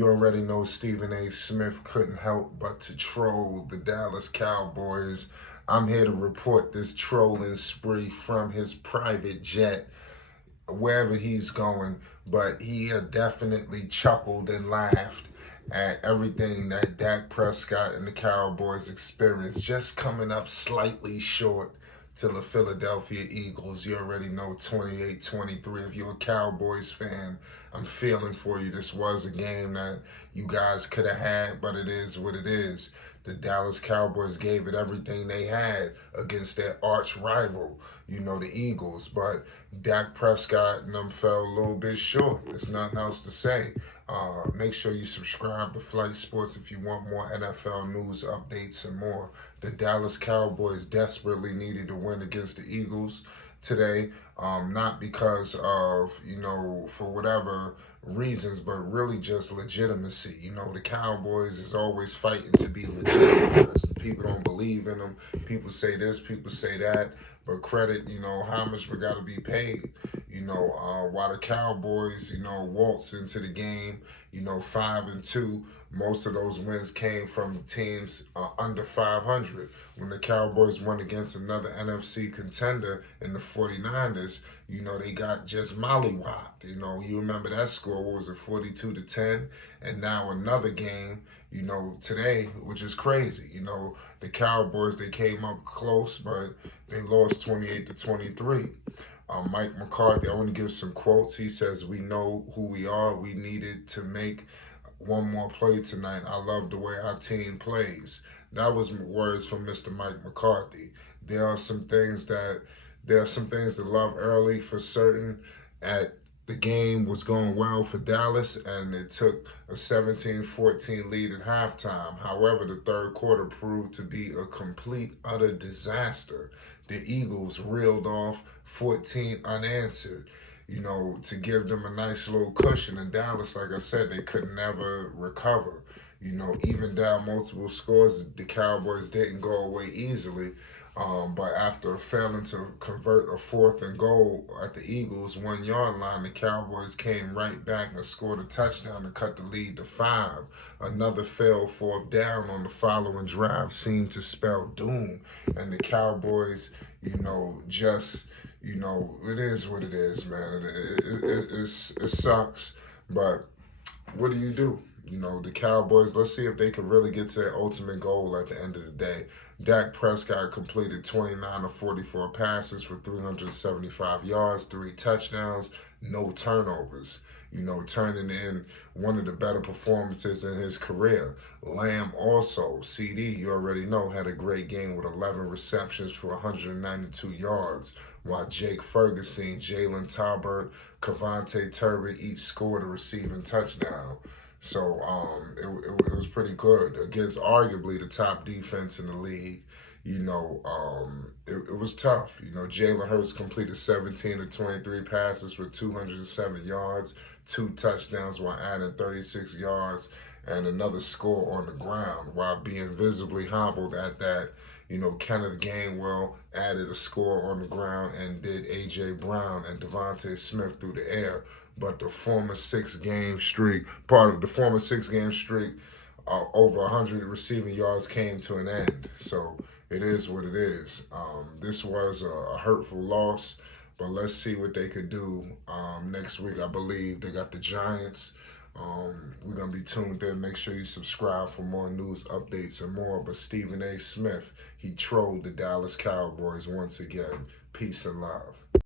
You already know Stephen A. Smith couldn't help but to troll the Dallas Cowboys. I'm here to report this trolling spree from his private jet, wherever he's going, but he had definitely chuckled and laughed at everything that Dak Prescott and the Cowboys experienced, just coming up slightly short to the Philadelphia Eagles. You already know 28-23. If you're a Cowboys fan, I'm feeling for you. This was a game that you guys could have had, but it is what it is. The Dallas Cowboys gave it everything they had against their arch rival, the Eagles. But Dak Prescott and them fell a little bit short. There's nothing else to say. Make sure you subscribe to Flight Sports if you want more NFL news updates and more. The Dallas Cowboys desperately needed to win against the Eagles today, not because of, for whatever reasons, but really just legitimacy. The Cowboys is always fighting to be legitimate. People don't believe in them. People say this, people say that, but credit, how much we got to be paid. While the Cowboys, waltz into the game, 5-2, most of those wins came from teams under 500. When the Cowboys went against another NFC contender in the 49ers, they got just mollywopped. You remember that score, what was it, 42-10? And now another game, today, which is crazy. The Cowboys, they came up close, but they lost 28-23. Mike McCarthy, I want to give some quotes. He says, "We know who we are. We needed to make one more play tonight. I love the way our team plays." That was words from Mr. Mike McCarthy. There are some things to love early for certain. The game was going well for Dallas, and it took a 17-14 lead at halftime. However, the third quarter proved to be a complete, utter disaster. The Eagles reeled off 14 unanswered, to give them a nice little cushion. And Dallas, like I said, they could never recover. Even down multiple scores, the Cowboys didn't go away easily. But after failing to convert a 4th and goal at the Eagles' 1-yard line, the Cowboys came right back and scored a touchdown to cut the lead to 5. Another failed 4th down on the following drive seemed to spell doom. And the Cowboys, just, it is what it is, man. It sucks, but what do? The Cowboys, let's see if they can really get to their ultimate goal at the end of the day. Dak Prescott completed 29 of 44 passes for 375 yards, 3 touchdowns, no turnovers. Turning in one of the better performances in his career. Lamb also, CD, you already know, had a great game with 11 receptions for 192 yards, while Jake Ferguson, Jalen Tolbert, Cavante Turbin each scored a receiving touchdown. So it was pretty good against arguably the top defense in the league. It was tough. Jalen Hurts completed 17 of 23 passes for 207 yards, 2 touchdowns while adding 36 yards and another score on the ground while being visibly hobbled at that. Kenneth Gainwell added a score on the ground, and did A.J. Brown and Devontae Smith through the air. But the former 6-game streak, over 100 receiving yards came to an end. So it is what it is. This was a hurtful loss, but let's see what they could do next week. I believe they got the Giants. We're going to be tuned in. Make sure you subscribe for more news, updates, and more. But Stephen A. Smith, he trolled the Dallas Cowboys once again. Peace and love.